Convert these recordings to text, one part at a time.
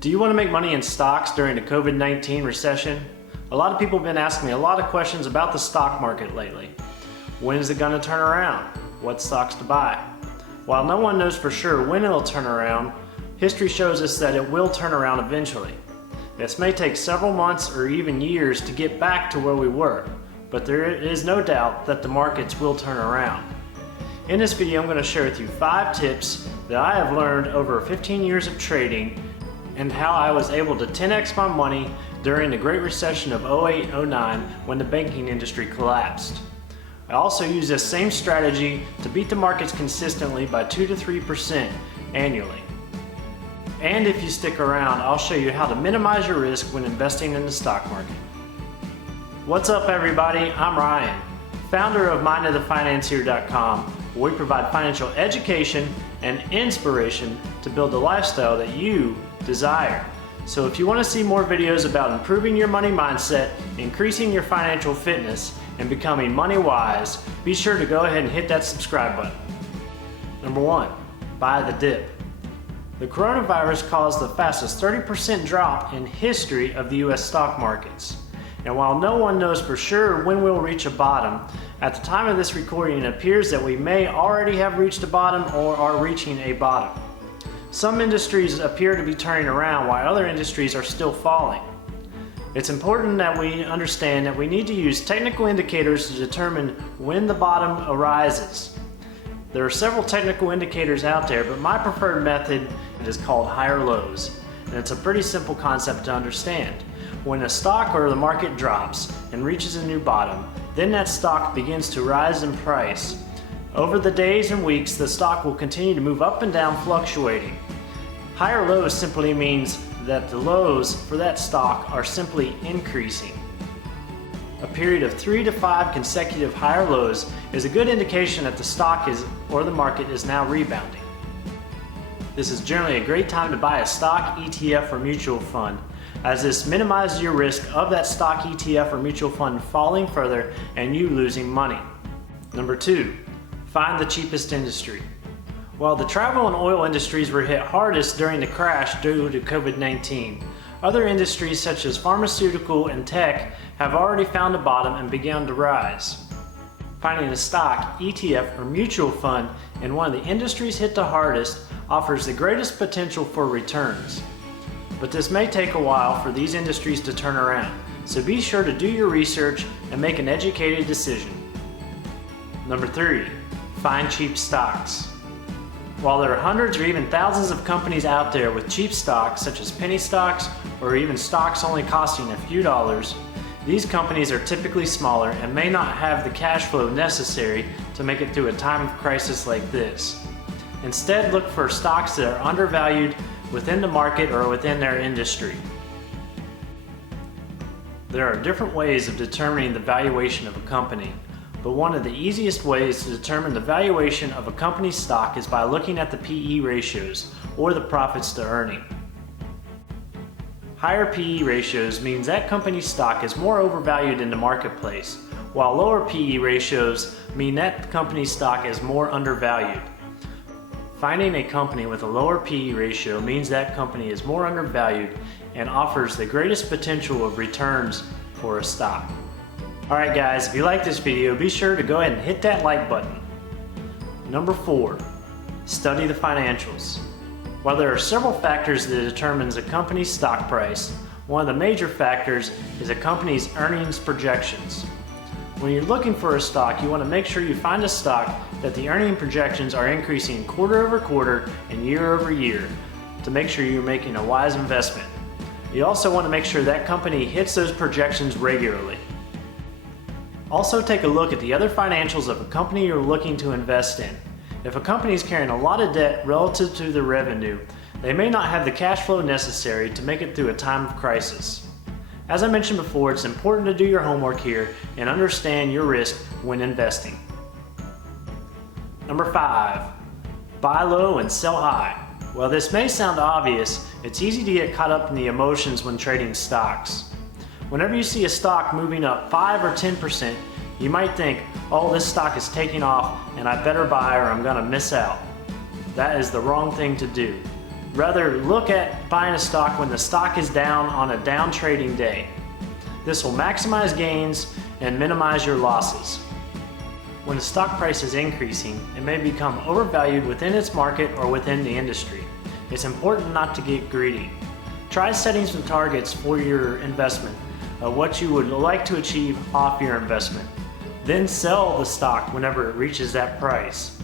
Do you want to make money in stocks during the COVID-19 recession? A lot of people have been asking me a lot of questions about the stock market lately. When is it going to turn around? What stocks to buy? While no one knows for sure when it'll turn around, history shows us that it will turn around eventually. This may take several months or even years to get back to where we were, but there is no doubt that the markets will turn around. In this video, I'm going to share with you 5 tips that I have learned over 15 years of trading and how I was able to 10x my money during the Great Recession of 08-09 when the banking industry collapsed. I also use this same strategy to beat the markets consistently by 2 to 3% annually. And if you stick around, I'll show you how to minimize your risk when investing in the stock market. What's up everybody, I'm Ryan, founder of MindOfTheFinancier.com, where we provide financial education and inspiration to build the lifestyle that you desire. So if you want to see more videos about improving your money mindset, increasing your financial fitness, and becoming money wise, be sure to go ahead and hit that subscribe button. Number 1, buy the dip. The coronavirus caused the fastest 30% drop in history of the US stock markets. And while no one knows for sure when we'll reach a bottom, at the time of this recording it appears that we may already have reached a bottom or are reaching a bottom. Some industries appear to be turning around while other industries are still falling. It's important that we understand that we need to use technical indicators to determine when the bottom arises. There are several technical indicators out there, but my preferred method is called higher lows. And it's a pretty simple concept to understand. When a stock or the market drops and reaches a new bottom, then that stock begins to rise in price. Over the days and weeks, the stock will continue to move up and down, fluctuating. Higher lows simply means that the lows for that stock are simply increasing. A period of 3 to 5 consecutive higher lows is a good indication that the stock or the market is now rebounding. This is generally a great time to buy a stock, ETF, or mutual fund, as this minimizes your risk of that stock, ETF, or mutual fund falling further and you losing money. Number 2, find the cheapest industry. While the travel and oil industries were hit hardest during the crash due to COVID-19, other industries such as pharmaceutical and tech have already found a bottom and begun to rise. Finding a stock, ETF, or mutual fund in one of the industries hit the hardest offers the greatest potential for returns. But this may take a while for these industries to turn around, so be sure to do your research and make an educated decision. Number 3, find cheap stocks. While there are hundreds or even thousands of companies out there with cheap stocks such as penny stocks or even stocks only costing a few dollars, these companies are typically smaller and may not have the cash flow necessary to make it through a time of crisis like this. Instead, look for stocks that are undervalued within the market or within their industry. There are different ways of determining the valuation of a company, but one of the easiest ways to determine the valuation of a company's stock is by looking at the PE ratios, or the profits to earning. Higher PE ratios means that company's stock is more overvalued in the marketplace, while lower PE ratios mean that company's stock is more undervalued. Finding a company with a lower PE ratio means that company is more undervalued and offers the greatest potential of returns for a stock. Alright guys, if you like this video, be sure to go ahead and hit that like button. Number 4, study the financials. While there are several factors that determines a company's stock price, one of the major factors is a company's earnings projections. When you're looking for a stock, you want to make sure you find a stock that the earning projections are increasing quarter over quarter and year over year to make sure you're making a wise investment. You also want to make sure that company hits those projections regularly. Also take a look at the other financials of a company you're looking to invest in. If a company is carrying a lot of debt relative to their revenue, they may not have the cash flow necessary to make it through a time of crisis. As I mentioned before, it's important to do your homework here and understand your risk when investing. Number 5, buy low and sell high. While this may sound obvious, it's easy to get caught up in the emotions when trading stocks. Whenever you see a stock moving up 5 or 10%, you might think, oh, this stock is taking off and I better buy or I'm gonna miss out. That is the wrong thing to do. Rather, look at buying a stock when the stock is down on a down trading day. This will maximize gains and minimize your losses. When the stock price is increasing, it may become overvalued within its market or within the industry. It's important not to get greedy. Try setting some targets for your investment of what you would like to achieve off your investment. Then sell the stock whenever it reaches that price.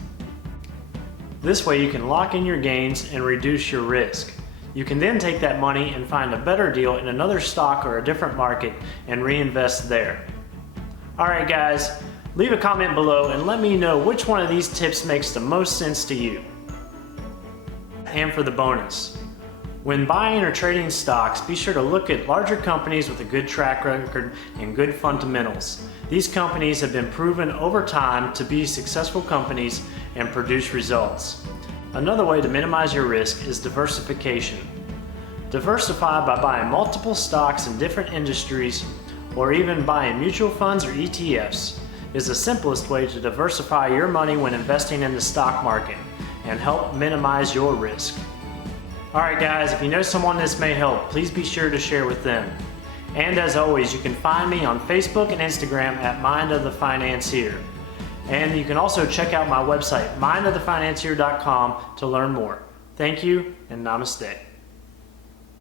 This way you can lock in your gains and reduce your risk. You can then take that money and find a better deal in another stock or a different market and reinvest there. Alright guys, leave a comment below and let me know which one of these tips makes the most sense to you. And for the bonus, when buying or trading stocks, be sure to look at larger companies with a good track record and good fundamentals. These companies have been proven over time to be successful companies and produce results. Another way to minimize your risk is diversification. Diversify by buying multiple stocks in different industries, or even buying mutual funds or ETFs is the simplest way to diversify your money when investing in the stock market and help minimize your risk. Alright guys, if you know someone this may help, please be sure to share with them. And as always, you can find me on Facebook and Instagram at Mind of the Financier. And you can also check out my website, mindofthefinancier.com, to learn more. Thank you and namaste.